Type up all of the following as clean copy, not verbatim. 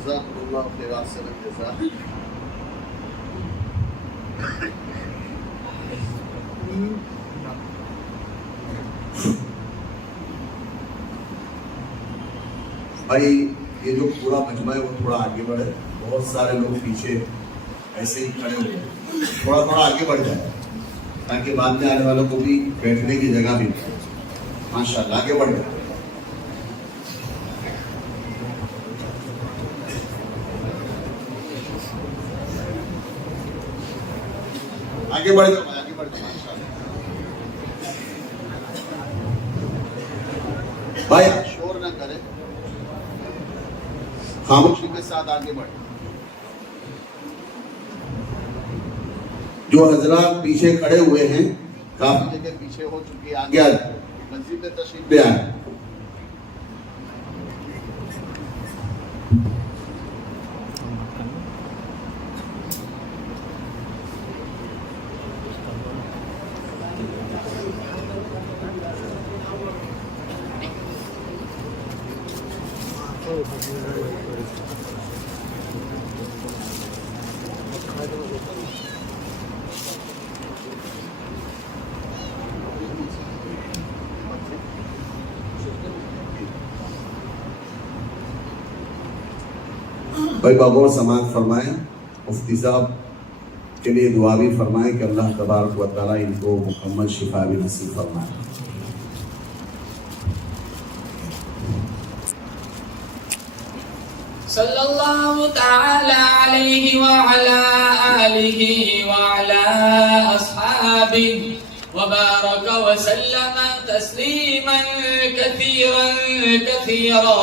جزاکم اللہ خیر احسن الجزاء. بھائی یہ جو پورا مجمع ہے وہ تھوڑا آگے بڑھے. بہت سارے لوگ پیچھے ایسے ہی کھڑے ہوئے ہیں. تھوڑا تھوڑا آگے بڑھ جائے تاکہ بعد میں آنے والوں کو بھی بیٹھنے کی جگہ مل جائے. ماشاء اللہ آگے بڑھ جائے. آگے بڑھ جاؤ آگے بڑھ جاؤ. ماشاء اللہ بھائی شور نہ کرے, خاموشی کے ساتھ آگے بڑھیں. جو حضرات پیچھے کھڑے ہوئے ہیں کافی جگہ پیچھے ہو چکی ہے, آگے آ جائیں, مسجد میں تشریف لے آئیں. بھائی بابور سماعت فرمائیں. مفتی صاحب کے لیے دعا بھی فرمائیں کہ اللہ تبارک و تعالیٰ ان کو مکمل شفا بھی نصیب فرمائے. صلی اللہ تعالی علیہ وعلا آلہ وعلا اصحابہ وبارک وسلم تسلیما کثیرا کثیرا.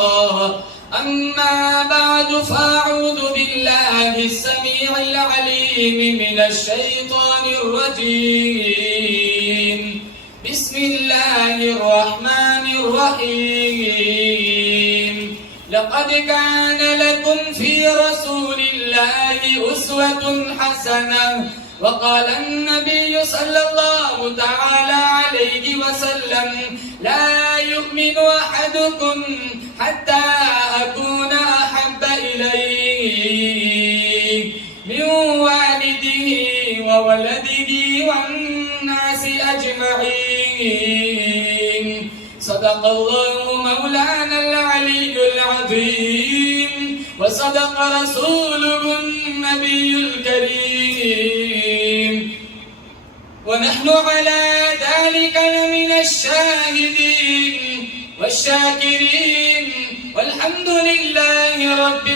أما بعد فأعوذ بالله السميع العليم من الشيطان الرجيم. بسم الله الرحمن الرحيم. لقد كان لكم في رسول الله أسوة حسنة. وقال النبي صلى الله تعالى عليه وسلم لا يؤمن أحدكم حتى أكون أحب إليه من والده وولده والناس أجمعين. صدق الله مولانا العلي العظيم وصدق رسوله النبي الكريم. ونحن على ذلك لمن الشاهدين والشاكرين والحمد لله رب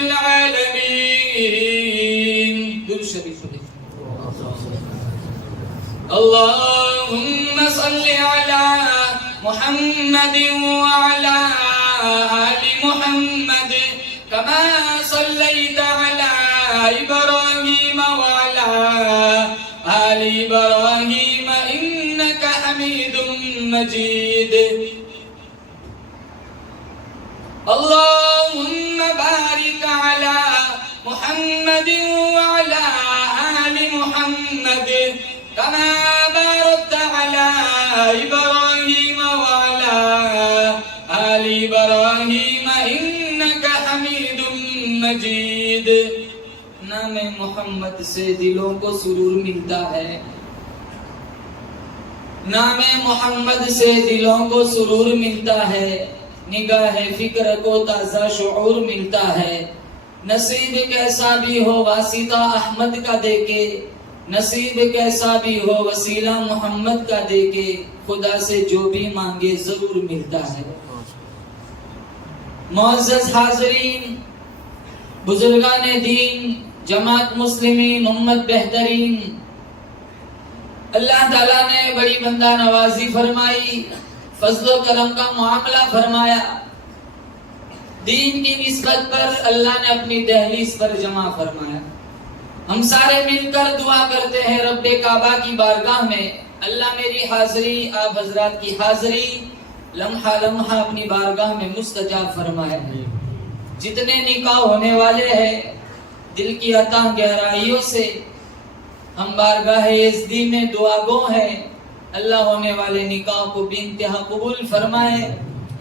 العالمين. درود شریف. اللهم صل على محمد وعلى آل محمد كما صليت على إبراهيم وعلى آل إبراهيم إنك حميد مجيد. اللهم بارك على محمد وعلى آل محمد كما باركت على إبراهيم وعلى آل إبراهيم إنك حميد مجيد. نام محمد سے دلوں کو سرور ملتا ہے. نام محمد سے دلوں کو سرور ملتا ہے. نگاہ فکر کو تازہ شعور ملتا ہے. نصیب کیسا بھی ہو واسطہ احمد کا دے کے, نصیب کیسا بھی ہو وسیلہ محمد کا دے کے, خدا سے جو بھی مانگے ضرور ملتا ہے. معزز حاضرین, بزرگان دین, جماعت مسلمین, امت بہترین, اللہ تعالیٰ نے بڑی بندہ نوازی فرمائی, فضل و کرم کا معاملہ فرمایا. دین کی نسبت پر اللہ نے اپنی دہلیز پر جمع فرمایا. ہم سارے مل کر دعا کرتے ہیں رب کعبہ کی بارگاہ میں, اللہ میری حاضری, آپ حضرات کی حاضری لمحہ لمحہ اپنی بارگاہ میں مستجاب فرمائے. جتنے نکاح ہونے والے ہیں دل کی عطا گہرائیوں سے ہم بارگاہ یزدی میں دعا گو ہیں. اللہ ہونے والے نکاح کو بے انتہا قبول فرمائے,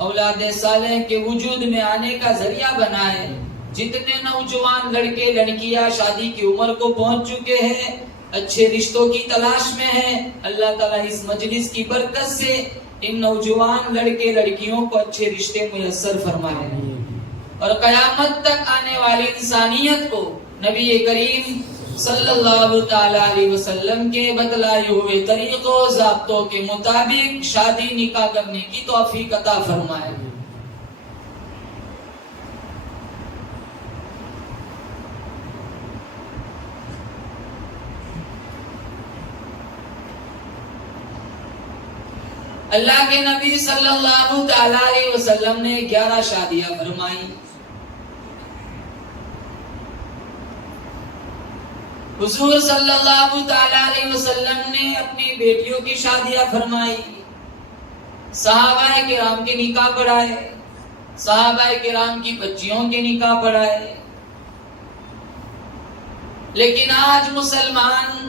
اولاد صالح کے وجود میں آنے کا ذریعہ بنائے. جتنے نوجوان لڑکے لڑکیاں شادی کی عمر کو پہنچ چکے ہیں، اچھے رشتوں کی تلاش میں ہیں، اللہ تعالیٰ اس مجلس کی برکت سے ان نوجوان لڑکے لڑکیوں کو اچھے رشتے میسر فرمائے اور قیامت تک آنے والی انسانیت کو نبی کریم صلی اللہ تعالی علیہ وسلم کے بتلائے ہوئے طریقوں ضابطوں کے مطابق شادی نکاح کرنے کی توفیق عطا فرمائے۔ اللہ کے نبی صلی اللہ تعالی علیہ وسلم نے 11 شادیاں فرمائی۔ حضور صلی اللہ تعالی علیہ وسلم نے اپنی بیٹیوں کی شادیاں فرمائی، صحابہ کرام کے نکاح پڑھائے، صحابہ کرام کی بچیوں کے نکاح پڑھائے، لیکن آج مسلمان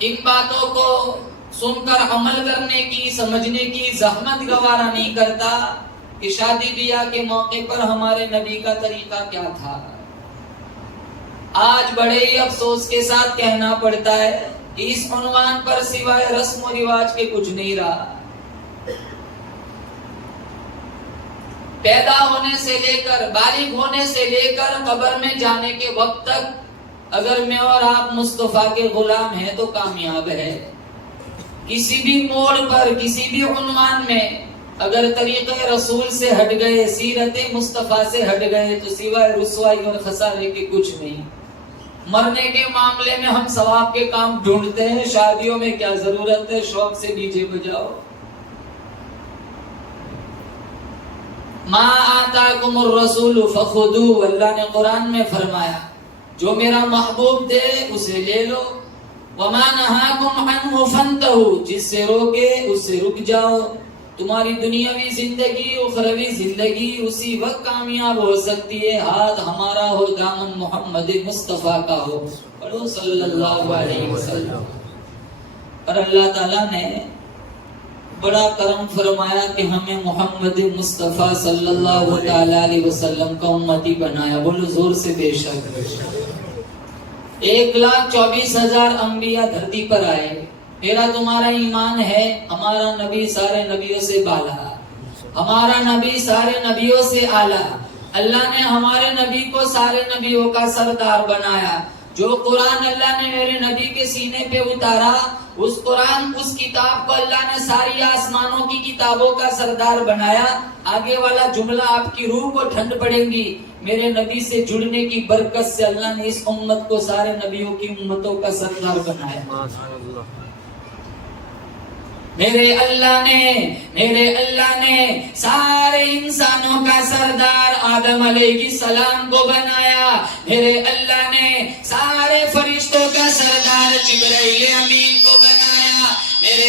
ان باتوں کو سن کر عمل کرنے کی، سمجھنے کی زحمت گوارا نہیں کرتا کہ شادی بیاہ کے موقع پر ہمارے نبی کا طریقہ کیا تھا۔ آج بڑے ہی افسوس کے ساتھ کہنا پڑتا ہے کہ اس عنوان پر سوائے رسم و رواج کے کچھ نہیں رہا۔ پیدا ہونے سے لے کر، بالغ ہونے سے لے کر قبر میں جانے کے وقت تک اگر میں اور آپ مصطفیٰ کے غلام ہیں تو کامیاب ہے۔ کسی بھی موڑ پر، کسی بھی عنوان میں اگر طریقہ رسول سے ہٹ گئے، سیرت مصطفیٰ سے ہٹ گئے تو سوائے رسوائی اور خسارے کے کچھ نہیں۔ مرنے کے معاملے میں ہم ثواب کے کام ڈھونڈتے ہیں، شادیوں میں کیا ضرورت ہے، شوق سے ڈیجے بجاؤ۔ ما آتاکم الرسول فخذوہ، اللہ نے قرآن میں فرمایا جو میرا محبوب دے اسے لے لو، وما نہاکم عنہ فانتہوا، جس سے روکے اس سے رک جاؤ۔ تمہاری دنیاوی زندگی، اخروی زندگی اسی وقت کامیاب ہو سکتی ہے ہاتھ ہمارا ہو، دامن محمد مصطفیٰ کا ہو، پڑھو صلی اللہ علیہ وسلم۔ اور اللہ تعالیٰ نے بڑا کرم فرمایا کہ ہمیں محمد مصطفیٰ صلی اللہ علیہ وسلم کا امتی بنایا، بولو زور سے بے شک۔ 1,24,000 انبیاء دھرتی پر آئے، میرا تمہارا ایمان ہے ہمارا نبی سارے نبیوں سے بالا، ہمارا نبی سارے نبیوں سے اعلیٰ۔ اللہ نے ہمارے نبی کو سارے نبیوں کا سردار بنایا۔ جو قرآن اللہ نے میرے نبی کے سینے پہ اتارا، اس قرآن، اس کتاب کو اللہ نے ساری آسمانوں کی کتابوں کا سردار بنایا۔ آگے والا جملہ آپ کی روح کو ٹھنڈ پڑے گی، میرے نبی سے جڑنے کی برکت سے اللہ نے اس امت کو سارے نبیوں کی امتوں کا سردار بنایا۔ میرے اللہ نے سارے انسانوں کا سردار آدم علیہ السلام کو بنایا۔ میرے اللہ نے سارے فرشتوں کا سردار جبرائیل امین کو بنایا۔ میرے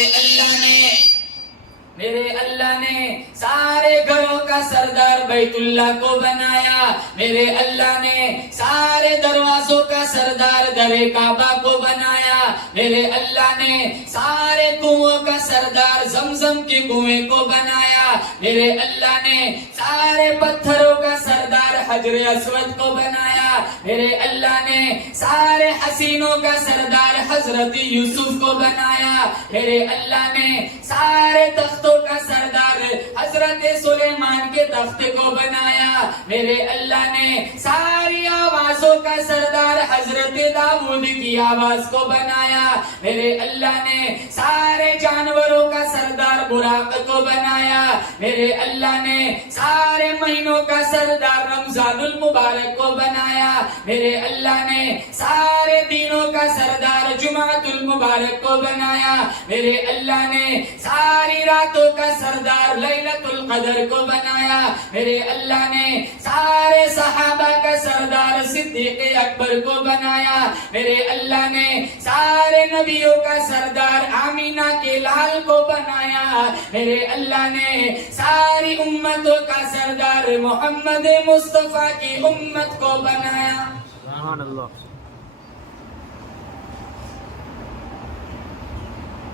اللہ نے سارے گھروں کا سردار بیت اللہ کو بنایا۔ میرے اللہ نے سارے دروازوں کا سردار در کعبہ کو بنایا۔ میرے اللہ نے سارے کنویں کا سردار زمزم کے کنویں کو بنایا۔ میرے اللہ نے سارے پتھروں کا سردار حجر اسود کو بنایا۔ میرے اللہ نے سارے حسینوں کا سردار حضرت یوسف کو بنایا۔ میرے اللہ نے سارے تختوں کا سردار حضرت سلیمان کے تخت کو بنایا۔ میرے اللہ نے ساری آوازوں کا سردار حضرت داؤد کی آواز کو بنایا۔ میرے اللہ نے سارے جانوروں کا سردار براق کو بنایا۔ میرے اللہ نے سارے مہینوں کا سردار رمضان المبارک کو بنایا۔ میرے اللہ نے سارے دینوں کا سردار جمعۃ المبارک کو بنایا۔ میرے اللہ نے ساری راتوں کا سردار لیلۃ القدر کو بنایا۔ میرے اللہ نے سارے صحابہ کا سردار صدیق اکبر کو بنایا۔ میرے اللہ نے سارے نبیوں کا سردار آمینہ کے لال کو بنایا۔ میرے اللہ نے ساری امتوں کا سردار محمد مصطفیٰ کی امت کو بنایا۔ سبحان اللہ۔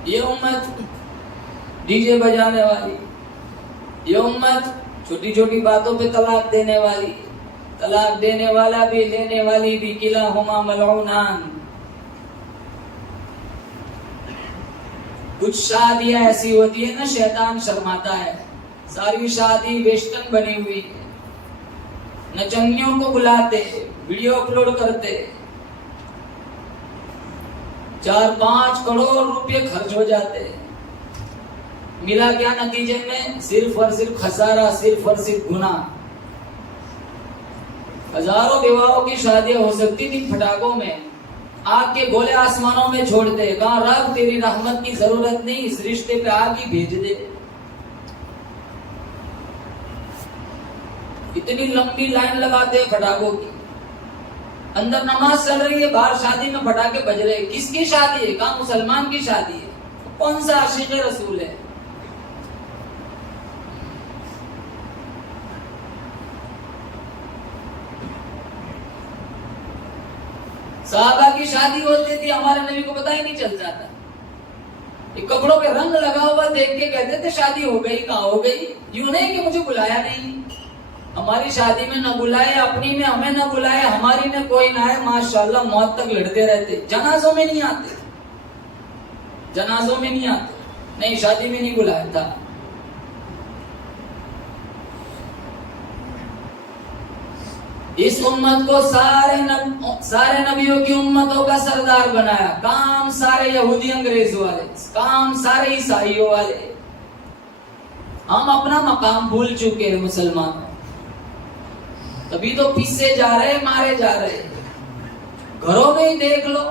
یہ امت ڈی جے بجانے والی، یہ امت چھوٹی چھوٹی باتوں پہ طلاق دینے والی، طلاق دینے والا بھی لینے والی بھی کلاہما ملعونان. کچھ شادیاں ایسی ہوتی ہے نا شیطان شرماتا ہے, ساری شادی ویسٹرن بنی ہوئی ہے, نچنیوں کو بلاتے, ویڈیو اپلوڈ کرتے, 4-5 کروڑ روپے خرچ ہو جاتے, ملا کیا نتیجے میں؟ صرف اور صرف خسارہ, صرف اور صرف گناہ. ہزاروں بیواؤں کی شادیاں ہو سکتی تھی پٹاخوں میں, آگ کے گولے آسمانوں میں چھوڑتے, کہاں رب تیری رحمت کی ضرورت نہیں, اس رشتے پہ آگ ہی بھیج دے. اتنی لمبی لائن لگاتے پٹاخوں کی, اندر نماز چل رہی ہے, باہر شادی میں پٹاخے بج رہے. کس کی شادی ہے؟ کہاں مسلمان کی شادی ہے. کون سا عاشق رسول ہے؟ صحابہ کی شادی ہوتی تھی, ہمارے نبی کو پتہ ہی نہیں چلتا تھا. یہ کپڑوں پہ رنگ لگا ہوا دیکھ کے کہتے تھے شادی ہو گئی. کہاں ہو گئی؟ یوں نہیں کہ مجھے بلایا نہیں. ہماری شادی میں نہ بلائے, اپنی میں ہمیں نہ بلائے, ہماری میں کوئی نہ ہے, ماشاءاللہ موت تک لڑتے رہتے. جنازوں میں نہیں آتے, جنازوں میں نہیں آتے, نہیں شادی میں نہیں بلایا تھا. اس امت کو سارے نبیوں کی امتوں کا سردار بنایا. کام سارے یہودی انگریز والے, کام سارے عیسائیوں والے. ہم اپنا مقام بھول چکے ہیں مسلمان, تبھی تو پیسے جا رہے, مارے جا رہے. گھروں میں ہی دیکھ لو,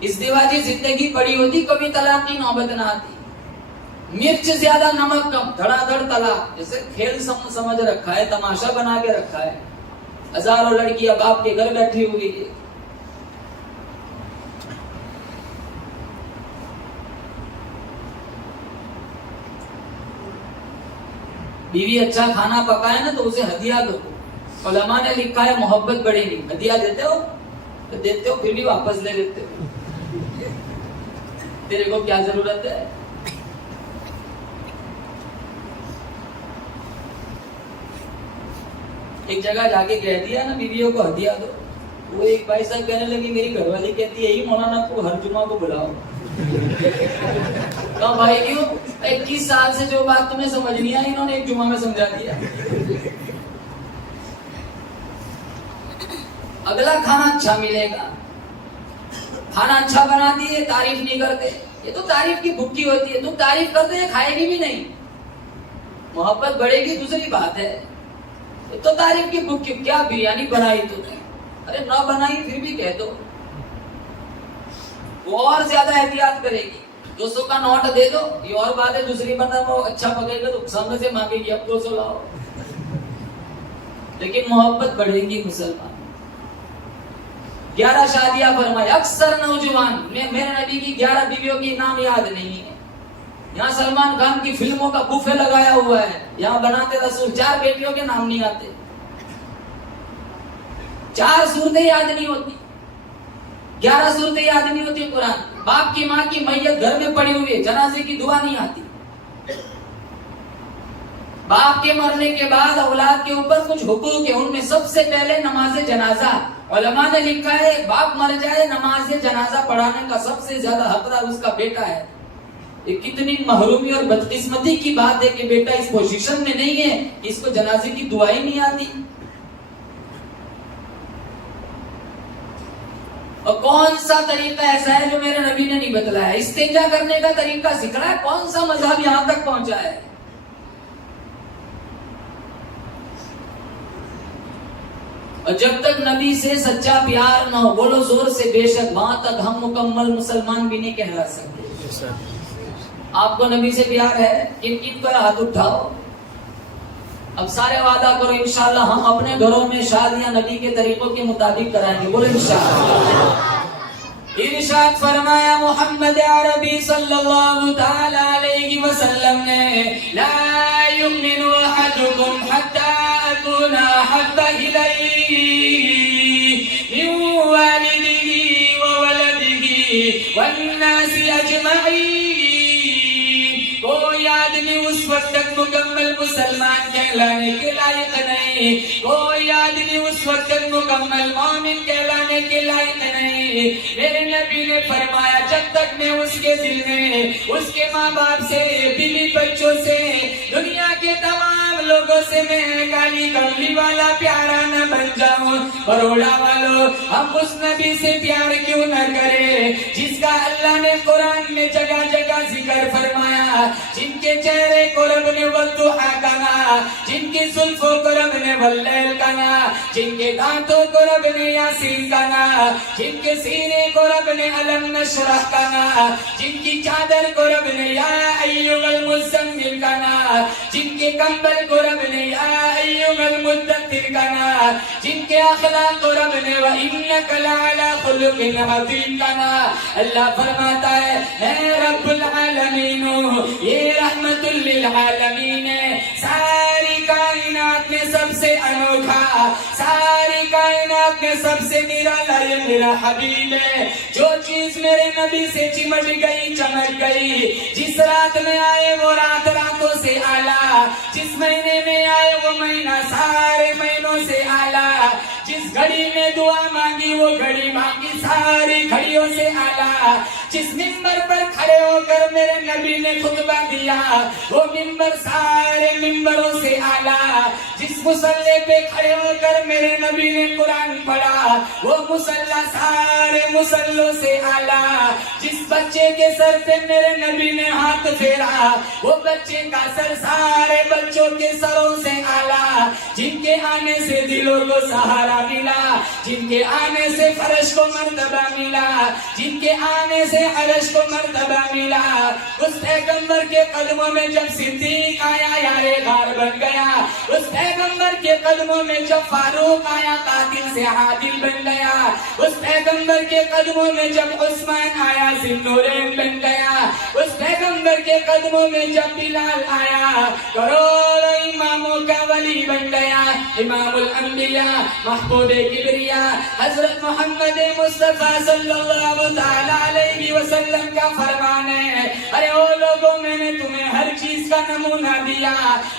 اس دیواجی زندگی پڑی ہوتی کبھی طلاق کی نوبت نہ آتی. مرچ زیادہ نمک کم, دھڑا دھڑ طلاق. جیسے کھیل سمجھ رکھا ہے, تماشا بنا کے رکھا ہے. ہزاروں لڑکیاں باپ کے گھر بیٹھی ہوئی ہے. بیوی اچھا کھانا پکائے نا تو اسے ہدیہ دو. علماء نے لکھا ہے محبت بڑھے گی. ہدیہ دیتے ہو تو دیتے ہو, پھر بھی واپس لے لیتے ہو. تیرے کو کیا ضرورت ہے؟ ایک جگہ جا کے کہہ دیا نا بیویوں کو ہدیہ دو. وہ ایک بھائی صاحب کہنے لگی میری گھر والی کہتی ہے یہی مولانا کو ہر جمعہ کو بلاؤ. کہا بھائی کیوں؟ 21 سال سے جو بات تمہیں سمجھ نہیں آئی انہوں نے ایک جمعہ میں سمجھا دیا. اگلا کھانا اچھا ملے گا, کھانا اچھا بناتی ہے, تعریف نہیں کرتے. یہ تو تعریف کی بھوکی ہوتی ہے. تم تعریف کرتے ہیں, کھائے گی بھی نہیں. محبت بڑھے گی دوسری بات ہے, تو تعریف کی بھوکی. کیا بریانی بنائی تو نے, ارے نہ بنائی پھر بھی کہہ دو. وہ اور زیادہ احتیاط کرے گی. 200 کا نوٹ دے دو, یہ اور بات ہے. دوسری بندہ وہ اچھا پکڑے گا تو سامنے سے مانگے گی اب 200 لاؤ. لیکن محبت بڑھے گی مسلمان. 11 شادیاں فرمائی. اکثر نوجوان, میرے نبی کی 11 بیویوں کی نام یاد نہیں ہے. یہاں سلمان خان کی فلموں کا بوفے لگایا ہوا ہے, یہاں بناتے رسول 4 بیٹیوں کے نام نہیں آتے. 4 صورتیں یاد نہیں ہوتی, 11 صورتیں یاد نہیں ہوتی قرآن. باپ کی ماں کی میت گھر میں پڑی ہوئی ہے, جنازے کی دعا نہیں آتی. باپ کے مرنے کے بعد اولاد کے اوپر کچھ حقوق ہیں, ان میں سب سے پہلے نماز جنازہ. علماء نے لکھا ہے باپ مر جائے نماز جنازہ پڑھانے کا سب سے زیادہ حقدار اس کا بیٹا ہے. یہ کتنی محرومی اور بدقسمتی کی بات ہے کہ بیٹا اس پوزیشن میں نہیں ہے کہ اس کو جنازے کی دعا ہی نہیں آتی. اور کون سا طریقہ ایسا ہے جو میرے نبی نے نہیں بتلایا؟ استنجا کرنے کا طریقہ سکھایا. کون سا مذہب یہاں تک پہنچا ہے؟ اور جب تک نبی سے سچا پیار نہ ہو, بولو زور سے بے شک, وہاں تک ہم مکمل مسلمان بھی نہیں کہلا سکتے. آپ کو نبی سے پیار ہے؟ کن کن پر ہاتھ اٹھاؤ. اب سارے وعدہ کرو انشاءاللہ ہم اپنے گھروں میں شادیاں نبی کے طریقوں کے مطابق کرائیں گے. بولو انشاءاللہ. ارشاد فرمایا محمد عربی صلی اللہ تعالی علیہ وسلم نے, لا یؤمن احدکم حتی اکون احب الیہ من والدہ وولدہ والناس اجمعین. کوئی آدمی اس وقت تک مکمل مسلمان کہلانے کے لائق نہیں، کوئی آدمی اس وقت تک مکمل مومن کہلانے کے لائق نہیں۔ میرے نبی نے فرمایا جب تک میں اس کے دل میں اس کے ماں باپ سے، بیوی بچوں سے، دنیا کے تمام لوگوں سے میں کالی کملی والا پیارا نہ بن جاؤں۔ بروڑا والوں، ہم اس نبی سے پیار کیوں نہ کرے جس کا اللہ نے قرآن میں جگہ جگہ ذکر فرمایا، جن کے چہرے کو رب نے والضحیٰ کہا، جن کی زلفوں کو رب نے واللیل کہا، جن کے دانتوں کو رب نے یاسین کہا، جن کے سینے کو رب نے علم نشرح کہا، جن کی چادر کو رب نے یا ایھا المزمل کہا، جن کے کمبل کو رب نے یا ایھا المدثر کہا، جن کے اخلاق کو رب نے وَإِنَّكَ لَعَلَىٰ خُلُقٍ عَظِيمٍ کہا۔ اللہ فرماتا ہے اے رب العالمین، یہ رحمت للعالمین ہے، ساری کائنات میں سب سے انوکھا، ساری کائنات میں سب سے نرالا یہ میرا حبیب ہے۔ جو چیز میرے نبی سے چمٹ گئی چمک گئی، جس رات میں آئے وہ رات راتوں سے اعلیٰ، جس مہینے میں آئے وہ مہینہ سارے مہینوں سے اعلیٰ، جس گھڑی میں دعا مانگی وہ گھڑی مانگی ساری گھڑیوں سے اعلیٰ، جس ممبر پر کھڑے ہو کر میرے نبی نے خطبہ دیا وہ ممبر سارے ممبروں سے اعلیٰ، جس مصلی پہ کھڑے ہو کر میرے نبی نے قرآن پڑھا وہ مصلی سارے مصلوں سے اعلیٰ، جس بچے کے سر پہ میرے نبی نے ہاتھ پھیرا وہ بچے کا سر سارے بچوں کے سروں سے اعلیٰ، جن کے آنے سے دلوں کو سہارا ملا، جن کے آنے سے فرش کو مرتبہ ملا، جن کے آنے سے عرش کو مرتبہ ملا، اس پیغمبر کے قدموں میں جب صدیق آیا یارے غار بن گیا، اس پیغمبر کے قدموں میں جب فاروق آیا قاتل سے عادل بن گیا، اس پیغمبر کے قدموں میں جب عثمان آیا ذوالنورین بن گیا، اس پیغمبر کے قدموں میں جب بلال آیا کروڑوں اماموں کا ولی بن گیا، امام الانبیاء محبوب کبریا حضرت محمد مصطفیٰ صلی اللہ تعالی علیہ وسلم کا فرمان ہے، ارے او لوگوں میں نے تمہیں ہر چیز کا نمونہ دیا،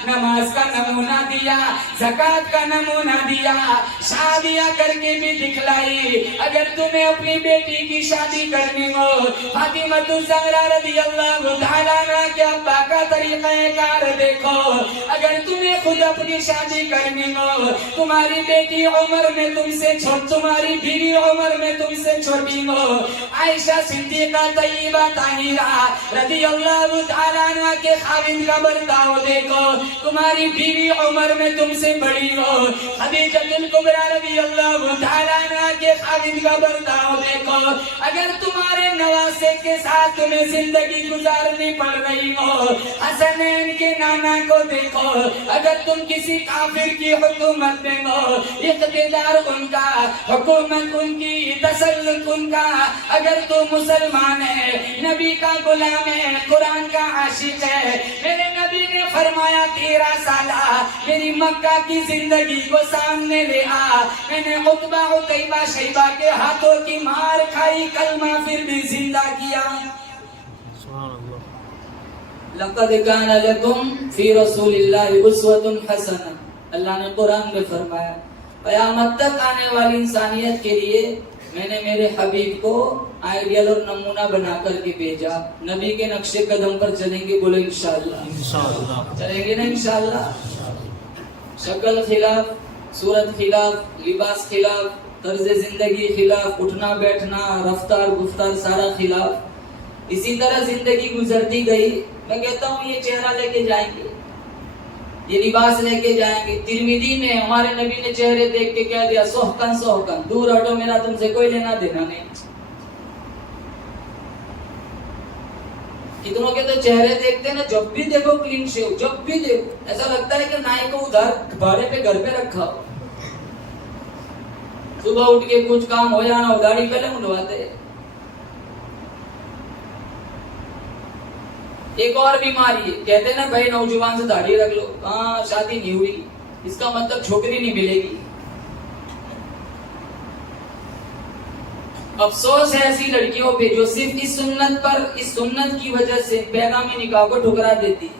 نماز کا نمونہ دیا، زکوٰۃ کا نمونہ دیا، شادیاں کر کے بھی دکھلائی، اگر تمہیں اپنی بیٹی کی شادی کرنی ہو فاطمہ الزہرا رضی اللہ تعالیٰ عنہا کے ابا کا طریقہ کار دیکھو، اگر تمہیں خود اپنی شادی کرنی ہو، تمہاری بیٹی عمر میں تم سے تمہاری بیوی عمر میں تم سے چھوٹی ہو، عائشہ صدیقہ طیبہ طاہرہ رضی اللہ تعالیٰ عنہا کے خاوند کا برتاؤ دیکھو، تمہاری بیوی عمر میں تم سے بڑی ہو، خدیجہ الکبریٰ رضی اللہ تعالیٰ عنہا کے خاوند کا برتاؤ دیکھو، اگر تمہارے نواسے کے ساتھ تمہیں زندگی گزارنی پڑ رہی ہو، حسنین کے نانا کو دیکھو، اگر تم کسی کافر کی حکومت میں ہو، اقتدار ان کا، حکومت ان کی، تسلط ان کا، اگر تو مسلمان ہے، نبی کا غلام ہے، قرآن کا عاشق ہے، میرے نبی نے فرمایا 13 سالہ میری مکہ کی زندگی کو سامنے لے آ، میں نے عتبہ عتیبہ شیبہ کے ہاتھوں کی مار کھائی، کلمہ پھر بھی زندہ کیا۔ لقد کان لکم فی رسول اللہ اسوۃ حسنہ، اللہ نے قرآن میں فرمایا قیامت تک آنے والی انسانیت کے لیے میں نے میرے حبیب کو آئیڈیل اور نمونہ بنا کر کے بھیجا، نبی کے نقش قدم پر چلیں گے، بولو انشاءاللہ چلیں گے نا انشاءاللہ، شکل خلاف، صورت خلاف، لباس خلاف، طرز زندگی خلاف، اٹھنا بیٹھنا، رفتار گفتار سارا خلاف، اسی طرح زندگی گزرتی گئی۔ میں کہتا ہوں یہ چہرہ لے کے جائیں گے، یہ لباس لے کے جائیں گے۔ ترمذی میں ہمارے نبی نے چہرے دیکھ کے کہہ دیا سحقن سحقن، دور ہٹو، میرا تم سے کوئی لینا دینا نہیں۔ کتنوں کے تو چہرے دیکھتے ہیں نا، جب بھی دیکھو کلین شیو، جب بھی دیکھو ایسا لگتا ہے کہ نائی کو ادھر بھاڑے پہ گھر پہ رکھا ہو، صبح اٹھ کے کچھ کام ہو جانا ہو داڑھی پہلے منڈواتے۔ ایک اور بیماری ہے، کہتے ہیں نا بھائی نوجوان سے داڑھی رکھ لو، ہاں شادی نہیں ہوئی، اس کا مطلب چھوکری نہیں ملے گی۔ افسوس ہے ایسی لڑکیوں پہ جو صرف اس سنت کی وجہ سے بیگامی نکاح کو ٹھکرا دیتی ہے۔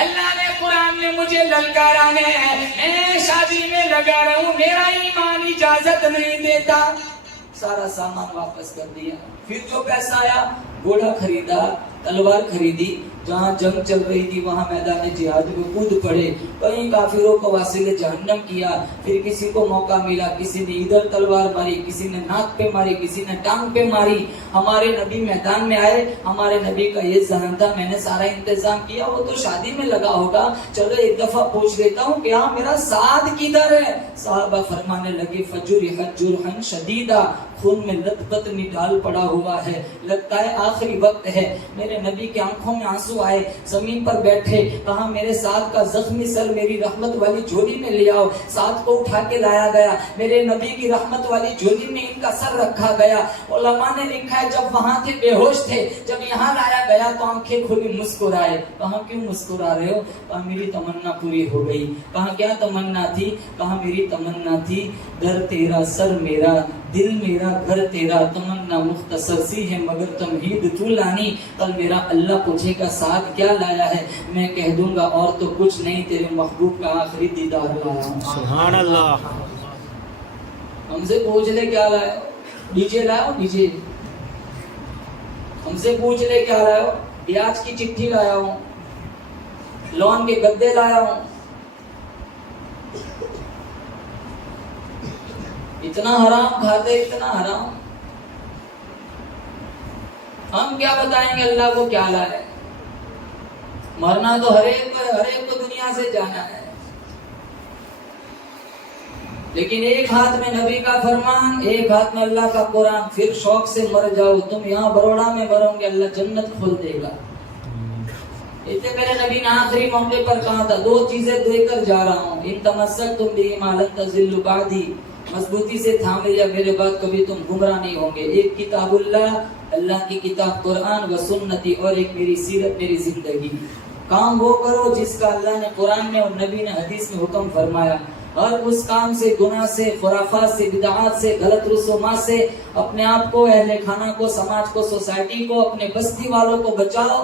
اللہ نے قرآن میں مجھے للکارا ہے, میں شادی میں لگا رہا ہوں, میرا ایمان اجازت نہیں دیتا. سارا سامان واپس کر دیا. پھر جو پیسہ آیا, گھوڑا خریدا, تلوار خریدی, جہاں جنگ چل رہی تھی وہاں میدان جہاد میں کود پڑے, کہیں کافروں کو واصل جہنم کیا. پھر کسی کو موقع ملا, کسی نے ادھر تلوار ماری, کسی نے ناک پہ ماری, کسی نے ٹانگ پہ ماری. ہمارے نبی میدان میں آئے, ہمارے نبی کا یہ ذہن تھا میں نے سارا انتظام کیا, وہ تو شادی میں لگا ہوگا, چلو ایک دفعہ پوچھ لیتا ہوں کہ ہاں میرا ساتھ کدھر ہے. صحابہ فرمانے لگے فجرحت جرحا شدیدا, خون میں لت پت نڈال پڑا ہوا ہے, لگتا ہے آخری وقت ہے. میرے نبی کی آنکھوں میں آنسو آئے, زمین پر بیٹھے, کہا میرے ساتھ کا زخمی سر میری رحمت والی جھولی میں لے آؤ. ساتھ کو اٹھا کے لایا گیا, میرے نبی کی رحمت والی جھولی میں ان کا سر رکھا گیا. علماء نے لکھا ہے جب وہاں تھے بے ہوش تھے, جب یہاں لایا گیا تو آنکھیں کھلی مسکرائے. کہا کیوں مسکرا رہے ہو؟ کہا میری تمنا پوری ہو گئی. کہا کیا تمنا تھی؟ کہا میری تمنا تھی گھر تیرا سر میرا, دل میرا گھر تیرا, تمنا مختصر سی ہے مگر تمہید تو لانی. کل میرا اللہ پوچھے گا ساتھ کیا لایا ہے, میں کہہ دوں گا اور تو کچھ نہیں, تیرے محبوب کا آخری دیدار لایا ہوں. سبحان اللہ. ہم سے پوچھ لے کیا لایا, نیچے لایا نیچے. ہم سے پوچھ لے کیا لایا, بیاج کی چٹھی لایا ہوں, لون کے گدے لایا ہوں. اتنا حرام کھاتے, اتنا حرام. ہم کیا بتائیں گے اللہ کو کیا لائے؟ مرنا تو ہر ایک کو دنیا سے جانا ہے, لیکن ایک ہاتھ میں نبی کا فرمان, ایک ہاتھ میں اللہ کا قرآن. پھر شوق سے مر جاؤ, تم یہاں بروڑا میں مرو گے, اللہ جنت کھول دے گا. اتنے میرے نبی نے آخری موقع پر کہا تھا, دو چیزیں دے کر جا رہا ہوں, ان تمسکتم بہما لن تضلوا بعدی, مضبوطی سے تھام لیا میرے بعد کبھی تم گمراہ نہیں ہوں گے. ایک کتاب اللہ, اللہ کی کتاب قرآن, و سنتی, اور ایک میری سیرت, میری زندگی. کام وہ کرو جس کا اللہ نے قرآن میں اور نبی نے حدیث میں حکم فرمایا. اور اس کام سے, گناہ سے, خرافات سے, بدعات سے, غلط رسومات سے اپنے آپ کو, اہل خانہ کو, سماج کو, سوسائٹی کو, اپنے بستی والوں کو بچاؤ.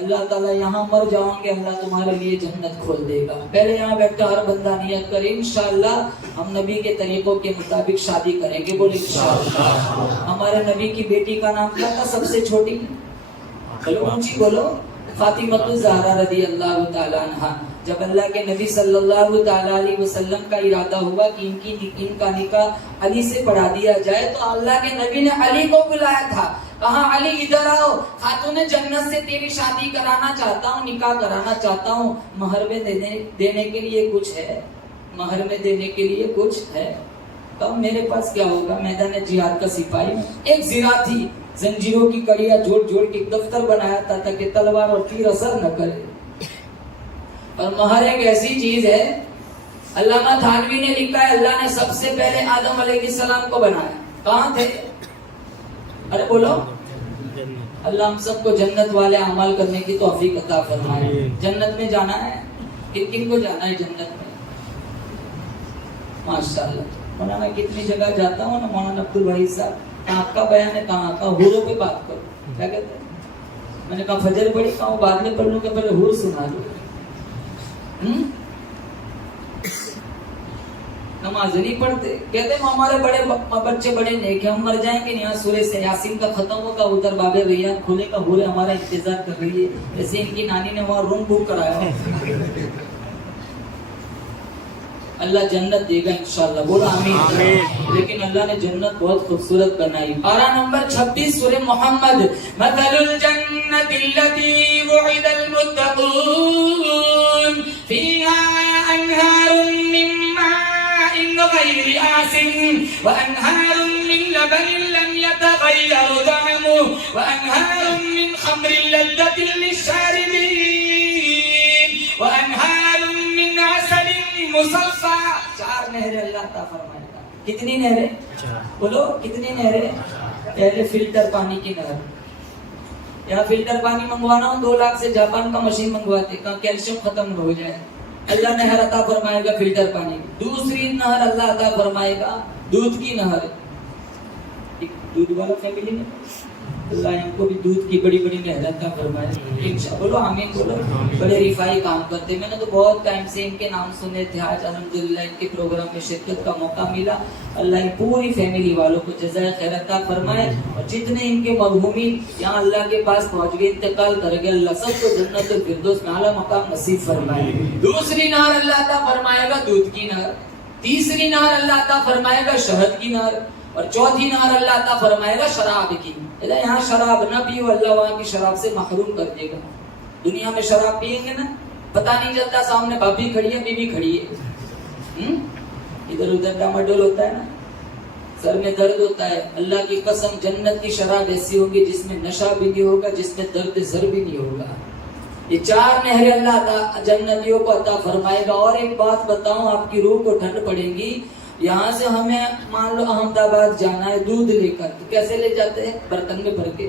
اللہ تعالیٰ یہاں مر جاؤں گے, اللہ تمہارے لیے جنت کھول دے گا. پہلے یہاں بیٹھا ہر بندہ نیت کرے, انشاءاللہ ہم نبی کے طریقوں کے مطابق شادی کریں گے. بولے انشاءاللہ. ہمارے نبی کی بیٹی کا نام کیا تھا سب سے چھوٹی؟ بولو اونچی بولو. فاطمہ الزہرا رضی اللہ تعالیٰ عنہا. جب اللہ کے نبی صلی اللہ تعالیٰ علیہ وسلم کا ارادہ ہوا کہ ان کا نکاح علی سے پڑھا دیا جائے, تو اللہ کے نبی نے علی کو بلایا تھا. کہا علی ادھر آؤ, خاتون جنت سے تیری شادی کرانا چاہتا ہوں, نکاح کرانا چاہتا ہوں. مہر میں دینے کے لیے کچھ ہے؟ مہر میں دینے کے لیے کچھ ہے؟ تو میرے پاس کیا ہوگا, میدان جہاد کا سپاہی. ایک زرا تھی, زنجیروں کی کڑیاں جوڑ جوڑ کے دفتر بنایا تھا تاکہ تلوار اور تیر اثر نہ کرے. اور مہر ایک ایسی چیز ہے, علامہ تھانوی نے لکھا ہے اللہ نے سب سے پہلے آدم علیہ السلام کو بنایا. کہاں تھے؟ ارے بولو. اللہ ہم سب کو جنت والے اعمال کرنے کی توفیق عطا فرمائے. جنت میں جانا ہے, کن کن کو جانا ہے جنت میں؟ ماشاءاللہ. مولانا کتنی جگہ جاتا ہوں نا, مولانا عبد الوحید صاحب, آپ کا بیان ہے کہاں کا, حوروں پہ بات کرو. کیا کہتے ہیں؟ میں نے کہا فجر پڑھی, کہا بعد میں پڑھ لوں کہ پہلے حور سنا دو. نماز نہیں پڑھتے, کہتے ہیں ہمارے بڑے بچے بڑے نیک ہیں, ہم مر جائیں گے. یہاں سورہ سے یاسین کا ختم ہوگا, ادھر باب ریان کھولے کا, حوریں ہمارا انتظار کر رہی ہے. جیسے ان کی نانی نے وہاں روم بک کرایا. اللہ جنت دے گا انشاءاللہ, بولا آمین. لیکن اللہ نے جنت بہت خوبصورت بنائی. پارہ نمبر 26 سورہ محمد. مثل الجنت التي وعد المتقون فيها انهار من ماء غير آسن وانهار من لبن لم يتغير طعمه وانهار من خمر لذة للشاربين وانهار من عسل مصفى. 4 نہریں اللہ عطا فرمائے گا. کتنی نہریں؟ بولو کتنی نہریں؟ پہلے فلٹر پانی کی نہر. یا فلٹر پانی منگوانا ہو 2 لاکھ سے جاپان کا مشین منگواتے, کہاں کیلشیم ختم ہو جائے. اللہ نہر عطا فرمائے گا فلٹر پانی کی. دوسری نہر اللہ عطا فرمائے گا دودھ کی نہر. دودھ والا فیملی میں اللہ ان کو بھی دودھ کی بڑی بڑی نہر عطا فرمائے انشاءاللہ. بولو آمین بولو. بڑے رفائی کام کرتے ہیں. میں نے تو بہت ٹائم سے ان کے نام سنے تھے. آج الحمدللہ ان کے پروگرام میں شرکت کا موقع ملا. اللہ ان پوری فیملی والوں کو جزائے خیر عطا فرمائے. اور جتنے ان کے مرحومین یہاں اللہ کے پاس پہنچ گئے انتقال کر گئے, اللہ سب کو جنت الفردوس میں اعلیٰ مقام نصیب فرمائے. دوسری نہر اللہ عطا فرمائے گا دودھ کی نہر. تیسری نہر اللہ عطا فرمائے گا شہد کی نہر. اور چوتھی نہر اللہ عطا فرمائے گا شراب کی. یہاں شراب نہ پیو, اللہ وہاں کی شراب سے محروم کر دے گا. دنیا میں شراب پیئیں گے نا, پتہ نہیں چلتا سامنے بھابھی کھڑی ہے بیوی کھڑی ہے, ادھر ادھر ڈاماڈول ہوتا ہے نا, سر میں درد ہوتا ہے. اللہ کی قسم جنت کی شراب ایسی ہوگی جس میں نشہ بھی نہیں ہوگا, جس میں درد زر بھی نہیں ہوگا. یہ 4 نہریں اللہ جنتیوں کو عطا فرمائے گا. اور ایک بات بتاؤں, آپ کی روح کو ٹھنڈ پڑے گی. یہاں سے ہمیں مان لو احمد آباد جانا ہے دودھ لے کر, تو کیسے لے جاتے ہیں؟ برتن میں بھر کے.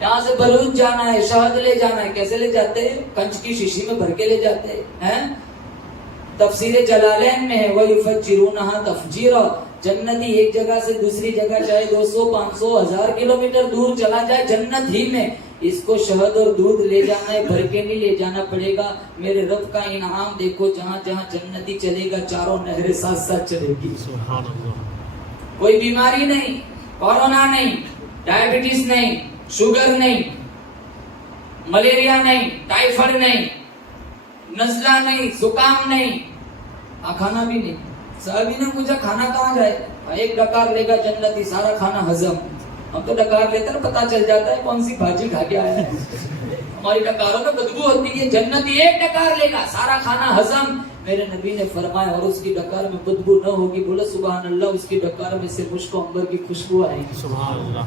یہاں سے بلوچ جانا ہے, شہد لے جانا ہے, کیسے لے جاتے ہیں؟ کنچ کی شیشی میں بھر کے لے جاتے ہیں. تفسیر جلالین میں ہے وَيُفَجِّرُونَهَا تَفْجِيرًا. جنتی ایک جگہ سے دوسری جگہ چاہے 200 500 1000 کلومیٹر دور چلا جائے جنت ہی میں, اس کو شہد اور دودھ لے جانا ہے, بھر کے نہیں لے جانا پڑے گا. میرے رب کا انعام دیکھو, جہاں جہاں جنتی چلے گا چاروں نہریں ساتھ ساتھ چلے گی. سبحان اللہ. کوئی بیماری نہیں, کورونا نہیں, ڈائبٹیز نہیں, شوگر نہیں, ملیریا نہیں, ٹائیفائڈ نہیں, نزلہ نہیں, زکام نہیں, کھانا بھی نہیں. صحابی نے پوچھا کھانا کہاں جائے؟ ایک ڈکار لے گا جنتی, سارا کھانا ہضم. ہم تو ڈکار لیتے نا پتا چل جاتا ہے کون سی بھاجی کھا کے آیا ہے. ہماری ڈکاروں میں بدبو ہوتی ہے, جنتی ایک ڈکار لے گا سارا کھانا ہضم. میرے نبی نے فرمایا اور اس کی ڈکار میں بدبو نہ ہوگی. بولو سبحان اللہ. اس کی ڈکار میں سے مشک و عنبر کی خوشبو آئے گی. سبحان اللہ.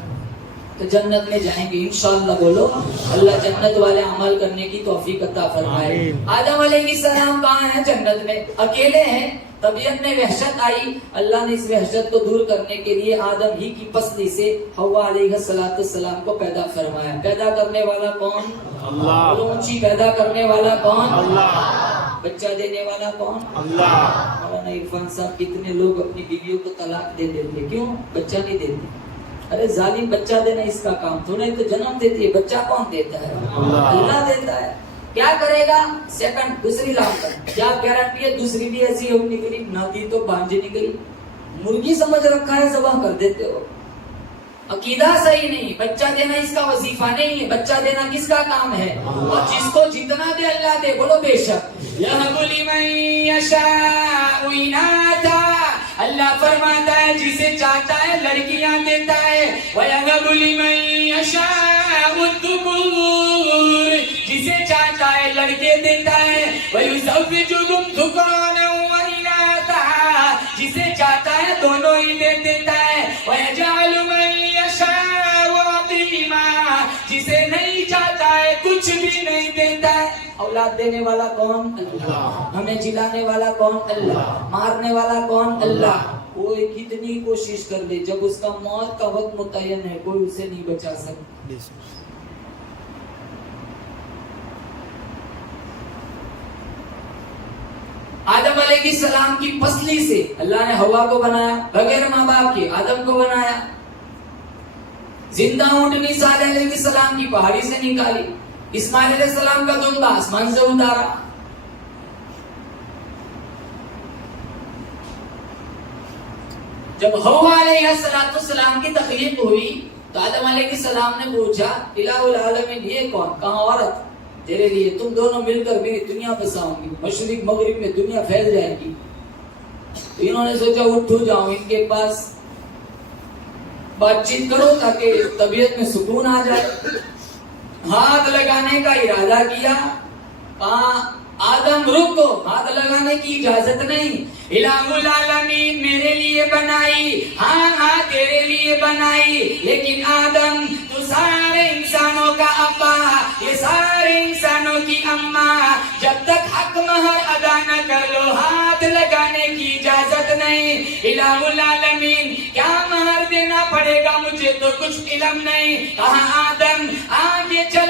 تو جنت میں جائیں گے انشاءاللہ. بولو اللہ جنت والے عمل کرنے کی توفیق عطا فرمائے. آدم علیہ السلام کہاں ہیں؟ جنت میں اکیلے ہیں. طبیعت میں وحشت آئی, اللہ نے اس وحشت کو دور کرنے کے لیے آدم ہی کی پسلی سے حوا علیہ السلام کو پیدا فرمایا. پیدا کرنے والا کون؟ اللہ. اونچی پیدا کرنے والا کون؟ اللہ. بچہ دینے والا کون؟ اللہ. مولانا عرفان صاحب, کتنے لوگ اپنی بیویوں کو طلاق دے دیتے, کیوں؟ بچہ نہیں دیتے. ارے ظالم, بچہ دینا اس کا کام تھوڑا, تو جنم دیتی ہے, بچہ کون دیتا ہے؟ اللہ دیتا ہے. کیا کرے گا؟ سیکنڈ دوسری لاکھ کا کیا گارنٹی ہے؟ دوسری بھی ایسی ہو نکلی, نہ دی تو بانجی نکلی. مرغی سمجھ رکھا ہے, ذبح کر دیتے ہو. عقیدہ صحیح نہیں. بچہ دینا اس کا وظیفہ نہیں ہے, بچہ دینا کس کا کام ہے؟ اور جس کو جتنا دے اللہ دے. بولو بے شک. یَهَبُ لِمَن یَشَاءُ إِنَاثًا. اللہ فرماتا ہے جسے چاہتا ہے لڑکیاں دیتا ہے. وَيَهَبُ لِمَن يَشَاءُ الذُّكُورَ. جسے چاہتا ہے لڑکے دیتا ہے. وَيُزَوِّجُهُمْ ذُكْرَانًا وَإِنَاثًا. جسے چاہتا ہے دونوں ہی دے دیتا ہے. وَيَجْعَلُ مَن يَشَاءُ عَقِيمًا. جسے نہیں چاہتا ہے کچھ بھی نہیں دیتا ہے. اولاد دینے والا کون؟ اللہ. ہمیں جلانے والا کون؟ اللہ. مارنے والا کون؟ اللہ. کوئی کتنی کوشش کر لے, جب اس کا موت کا وقت متعین ہے کوئی اسے نہیں بچا سکتا. آدم علیہ السلام کی پسلی سے اللہ نے ہوا کو بنایا, بغیر ماں باپ کے آدم کو بنایا. زندہ اونٹنی صالح علیہ السلام کی پہاڑی سے نکالی. اسماعیل علیہ السلام کا دونگا آسمان سے اتارا. جب حوا علیہ السلام کی تخلیق ہوئی تو آدم علیہ السلام نے پوچھا الہ العالمین یہ کون؟ کہاں عورت تیرے لیے, تم دونوں مل کر میری دنیا بساؤں گی, مشرق مغرب میں دنیا پھیل جائے گی. تو انہوں نے سوچا اٹھو جاؤں ان کے پاس, بات چیت کرو تاکہ طبیعت میں سکون آ جائے. ہاتھ لگانے کا ارادہ کیا. آدم رکو, ہاتھ لگانے کی اجازت نہیں. الہ العالمین میرے لیے بنائی, ہاں تیرے لیے بنائی, لیکن آدم تو سارے انسانوں کا ابا, یہ سارے انسانوں کی اماں. جب تک حق مہر ادا نہ کر لو ہاتھ لگانے کی اجازت نہیں. الہ العالمین کیا مہر دینا پڑے گا مجھے تو کچھ علم نہیں. کہا آدم آگے چل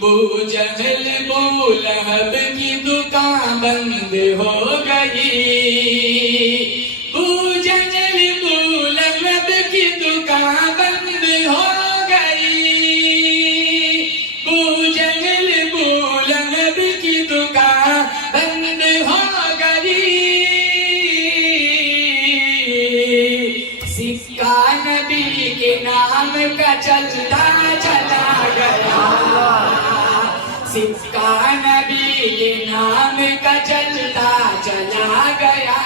بو جہل بو لہب کی دکان بند ہو گئی، بو جہل بو لہب کی دکان بند ہو گئی، بو جہل بو لہب کی دکان بند ہو گئی، سکہ نبی کے نام کا چلتا چلا گیا، سکہ نبی کے نام کا چلتا چلا گیا،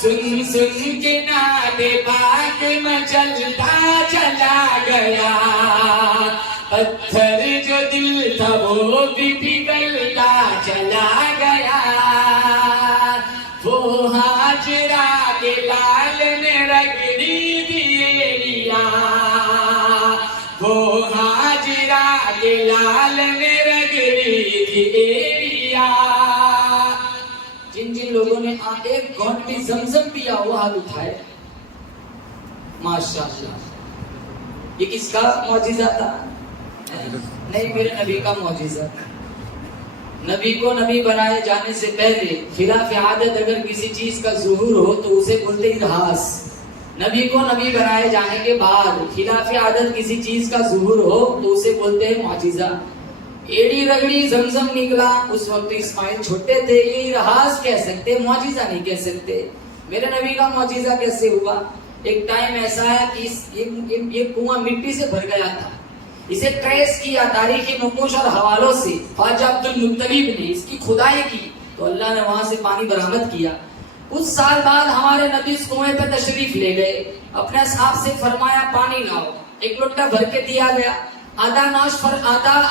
سن سن کے نعت پاک میں چلتا چلا گیا، پتھر جو دل تھا وہ بھی پگھلتا چلا گیا، وہ ہاجرہ کے لال نے رگڑی دیے لیا، وہ ہاجرہ کے لال نے رگڑی دیے لیا، جن جن لوگوں نے ایک گھونٹ بھی زمزم پیا وہ ہاتھ اٹھائے، ماشاءاللہ۔ یہ کس کا معجزہ تھا؟ نہیں، میرے نبی کا معجزہ۔ نبی کو نبی بنائے جانے سے پہلے خلاف عادت اگر کسی چیز کا ظہور ہو تو اسے بولتے ارہاس، نبی کو نبی بنائے جانے کے بعد خلاف عادت کسی چیز کا ظہور ہو تو اسے بولتے ہیں معجزہ۔ ایڑی رگڑی زمزم نکلا، اس وقت اسماعیل چھوٹے تھے، یہ ارہاس کہہ سکتے، معجزہ نہیں کہہ سکتے۔ میرے نبی کا معجزہ کیسے ہوا؟ ایک ٹائم ایسا ہے کہ یہ کنواں مٹی سے بھر گیا تھا، اسے ٹریس کیا تاریخی نقوش اور حوالوں سے، خواجہ عبد المطلب نے اس کی کھدائی کی تو اللہ نے وہاں سے پانی برآمد کیا۔ کچھ سال بعد ہمارے نبی اس کنویں پہ تشریف لے گئے، اپنے اصحاب سے فرمایا پانی لاؤ، ایک لوٹا بھر کے دیا گیا، آدھا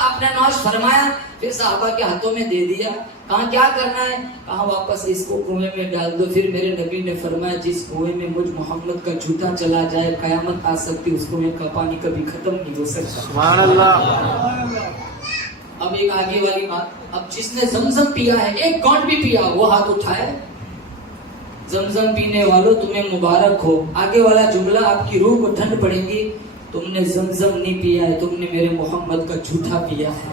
آپ نے نوش فرمایا، پھر صحابہ کے ہاتھوں میں دے دیا، کہا کیا کرنا ہے؟ کہا واپس اس کو کنویں میں ڈال دو۔ پھر میرے نبی نے فرمایا جس کنویں میں مجھ محمد کا جھوٹا چلا جائے قیامت آ سکتی، اس کنویں کا پانی کبھی ختم نہیں ہو سکتا۔ سبحان اللہ۔ اب ایک آگے والی بات، اب جس نے زمزم پیا ہے، ایک گھونٹ بھی پیا، وہ ہاتھ اٹھائے۔ زمزم پینے والوں تمہیں مبارک ہو، آگے والا جملہ آپ کی روح کو ٹھنڈ پڑے گی، تم نے زمزم نہیں پیا ہے، تم نے میرے محمد کا جھوٹا پیا ہے۔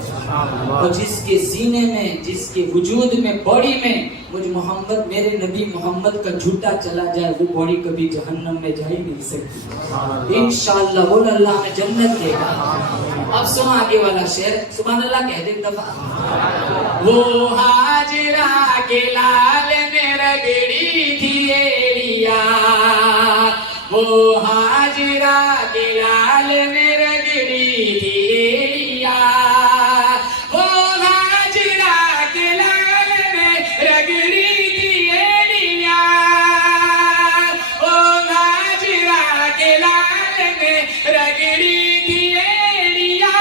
اور جس کے سینے میں، جس کے وجود میں، باڈی میں مجھ محمد، میرے نبی محمد کا جھوٹا چلا جائے، وہ باڈی کبھی جہنم میں جا ہی نہیں سکتی، انشاءاللہ وہ اللہ میں جنت دے گا۔ اب سنو آگے والا شعر، سبحان اللہ کہہ دے ایک دفعہ۔ وہ ہاجرہ کے لال نے رگڑی تھی ایڑیا، وہ ہاجرہ کے لال نے رگڑی تھی ایڑیا، وہ ہاجرہ کے لال نے رگڑی تھی ایڑیا، وہ ہاجرہ کے لال نے رگڑی تھی ایڑیا،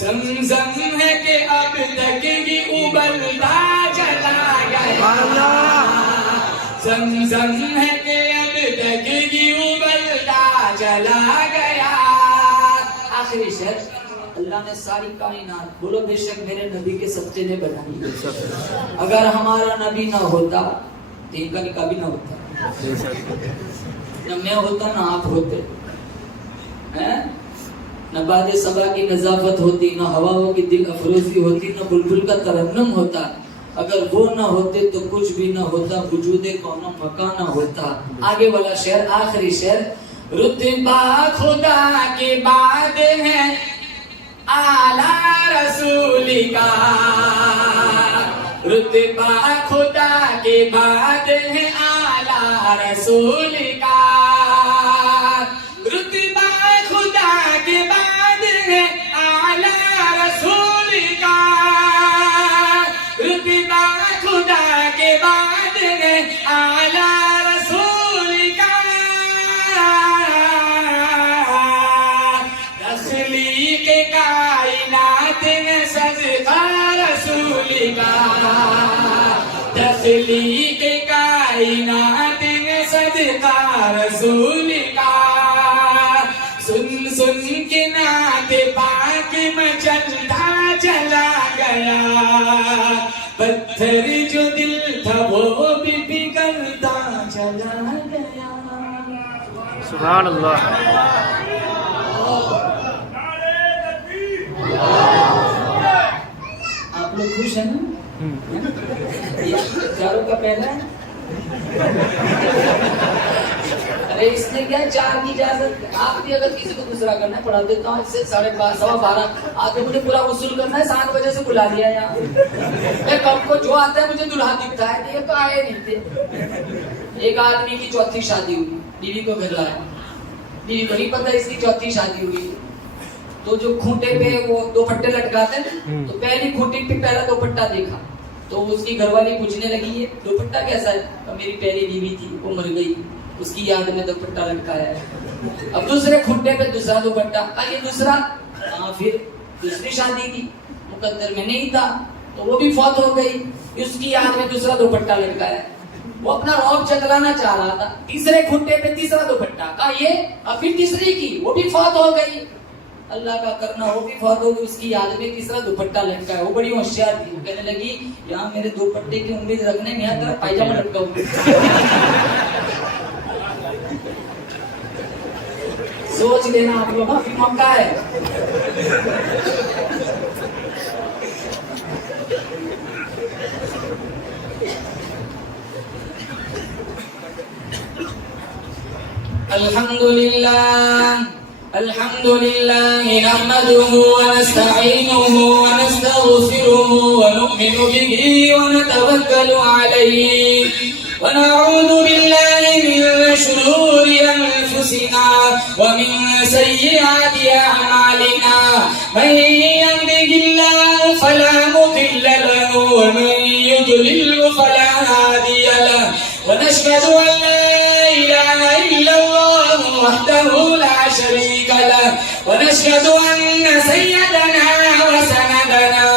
زمزم ہے کہ اب تک بھی ابلتا چلا گیا، زمزم ہے کہ اب تک بھی ابلتا چلا گیا۔ آخری شعر، اللہ نے ساری کائنات، بولو بے شک میرے نبی کے صدقے نے بنائی، اگر ہمارا نبی نہ ہوتا تو ان کا نکاح بھی نہ ہوتا، نہ میں ہوتا نہ آپ ہوتے، نہ باد صبا کی نظافت ہوتی، نہ ہواؤں کی دل افروزی ہوتی، نہ بلبل کا ترنم ہوتا، اگر وہ نہ ہوتے تو کچھ بھی نہ ہوتا، وجود کون مکان نہ ہوتا۔ آگے والا شعر، آخری شعر، رتبہ خدا کے بعد ہے اعلیٰ رسول کا، رتبہ خدا کے بعد ہے اعلیٰ رسول کا، رتبہ خدا کے بعد ہے اعلیٰ رسول کا، رتبہ خدا کے بعد ہے اعلیٰ رسول کا، تخلیق کائنات میں صدقہ رسول کا، تخلیق کائنات میں صدقہ رسول کا، سن سن کے نعت پاک میں چلتا چلا گیا، پتھر جو دل تھا وہ بھی پگھلتا چلا گیا۔ سبحان اللہ۔ پرمیشن ہے؟ چاروں کا پہلا ہے. ارے اس نے کیا 4 کی اجازت. آپ بھی اگر کسی کو دوسرا کرنا ہے پڑھا دیتا ہوں. اس سے 12:15 آ کے مجھے پورا وصول کرنا ہے. 7 بجے سے بلا لیا یہاں. میں کب کو جو آتا ہے مجھے دلہا دکھتا ہے. یہ تو آئے نہیں تھے. ایک آدمی کی 4تھی شادی ہوئی, بیوی کو گھر لایا. بیوی کو نہیں پتا اس کی 4تھی شادی ہوئی. تو جو کھوٹے پہ وہ دوپٹے لٹکاتے ہیں, تو پہلی کھوٹی پہ پہلا دوپٹہ دیکھا تو اس کی گھر والی پوچھنے لگی یہ دوپٹہ کیسا ہے؟ میری پہلی بیوی تھی وہ مر گئی, اس کی یاد میں دوپٹہ لٹکایا ہے. اب دوسرے کھوٹے پہ دوسرا دوپٹہ. یہ دوسرا, پھر دوسری شادی تھی, مقدر میں نہیں تھا تو وہ بھی فوت ہو گئی, اس کی یاد میں دوسرا دوپٹہ لٹکایا. وہ اپنا روب چکرانا چاہ رہا تھا, تیسرے کھوٹے پہ تیسرا دوپٹہ کا یہ. اب پھر تیسری کی, وہ بھی فوت ہو گئی. اللہ کا کرنا وہ بھی فوت ہو گئی, اس کی یاد میں تیسرا دوپٹہ لٹکا ہے. وہ بڑی ہوشیار تھی. وہ کہنے لگی یہاں میرے دوپٹے کی امید رکھنے میں یہاں طرف پائجامہ لٹکا ہوا. سوچ لینا آپ لوگ, ابھی موقع ہے. الحمد لله نحمده ونستعينه ونستغفره ونؤمن به ونتوكل عليه ونعوذ بالله من شرور أنفسنا ومن سيئات أعمالنا. من يهده الله فلا مضل له ومن يضلل فلا هادي له. ونشهد أن لا إله إلا الله وحده لا شريك له. ونشهد أن سيدنا وسندنا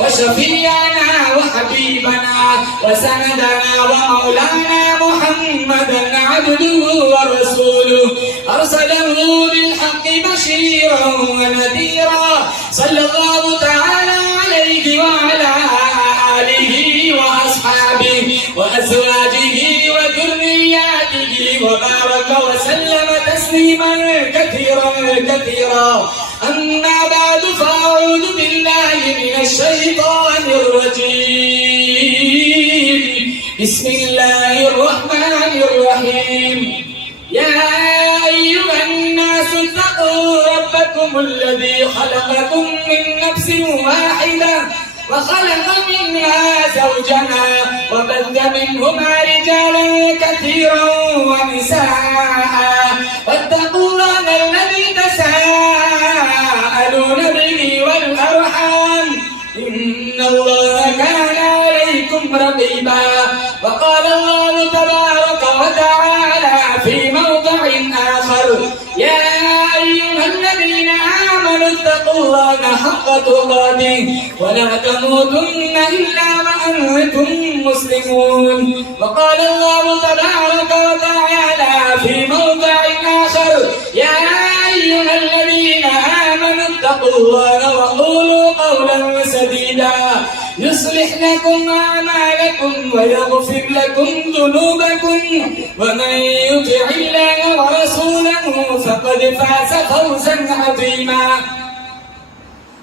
وشفيعنا وحبيبنا وسندنا ومولانا محمدا عبده ورسوله أرسله بالحق بشيرا ونذيرا صلى الله تعالى عليه وعلى آله وأصحابه وأزواجه وذرياته وبارك وسلم تسليما كثيرا كثيرا. أما بعد فأعوذ بالله من الشيطان الرجيم. بسم الله الرحمن الرحيم. يا أيها الناس اتقوا ربكم الذي خلقكم من نفس واحدة وخلق منها زوجها وبث منهما رجالا كثيرا ونساء واتقوا الله الذي تساءلون به والأرحام إن الله كان عليكم رقيبا. وقال الله تبارك وتعالى في موضع آخر يا أيها الذين آمنوا اتقوا الله حق تقاته ولا تموتن إلا وأنتم مسلمون. وقال الله تبارك وتعالى في موضع آخر يا أيها الذين آمنوا اتقوا الله وقولوا قولا سديدا يصلح لكم أعمالكم ويغفر لكم ذنوبكم ومن يطع الله ورسوله فقد فاز فوزا عظيما.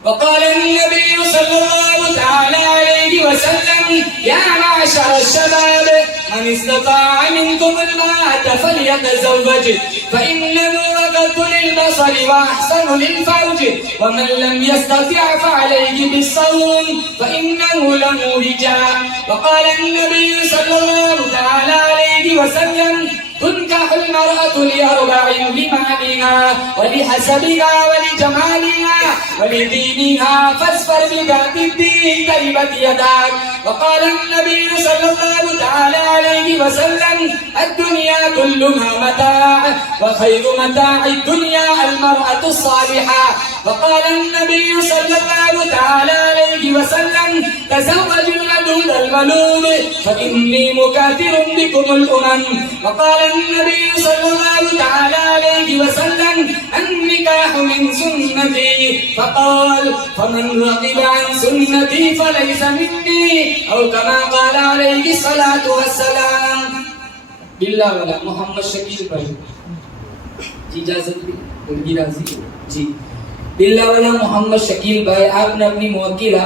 وقال النبي صلى الله تعالى عليه وسلم يا معشر الشباب من استطاع منكم الباءة فليتزوج فإنه أغض للبصر وأحسن للفرج ومن لم يستطع فعليه بالصوم فإنه له وجاء. وقال النبي صلى الله تعالى عليه وسلم تنكح المرأة لأربع: لمالها ولحسبها ولجمالها ولدينها فاصفر بذات الدين تربت يداك. وقال النبي صلى الله تعالى عليه وسلم الدنيا كلها متاع وخير متاع الدنيا المرأة الصالحة. وقال النبي صلى الله تعالى عليه وسلم تزوج الودود الولود فإني مكاثر بكم الأمم. وقال النبي صلى الله تعالى عليه وسلم النكاح من سنتي فقال فمن رغب عن سنتي فليس مني أو كما قال عليه الصلاة والسلام. باللہ والا محمد شکیل بھائی جی اجازت دی راضی جی. باللہ والا محمد شکیل بھائی آپ نے اپنی موکلہ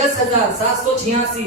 10,786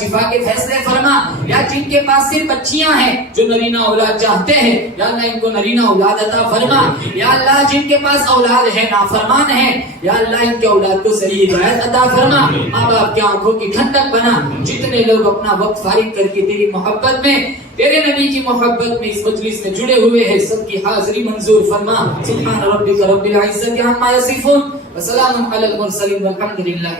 شفا کے فیصلے فرما. یا جن کے پاس صرف بچیاں ہیں جو نرینہ اولاد چاہتے ہیں, یا اللہ ان کو نرینہ اولاد عطا فرما. یا اللہ جن کے پاس اولاد ہے نافرمان ہے, یا اللہ ان کے اولاد کو صحیح ہدایت عطا فرما. ماں باپ کی آنکھوں کی ٹھنڈک بنا. جتنے لوگ اپنا وقت فارغ کر کے تیری محبت میں, تیرے نبی کی محبت میں اس مجلس میں جڑے ہوئے ہیں, سب کی حاضری منظور فرما. سبحان ربک رب العزت عما یصفون وسلام علی المرسلین والحمد للہ.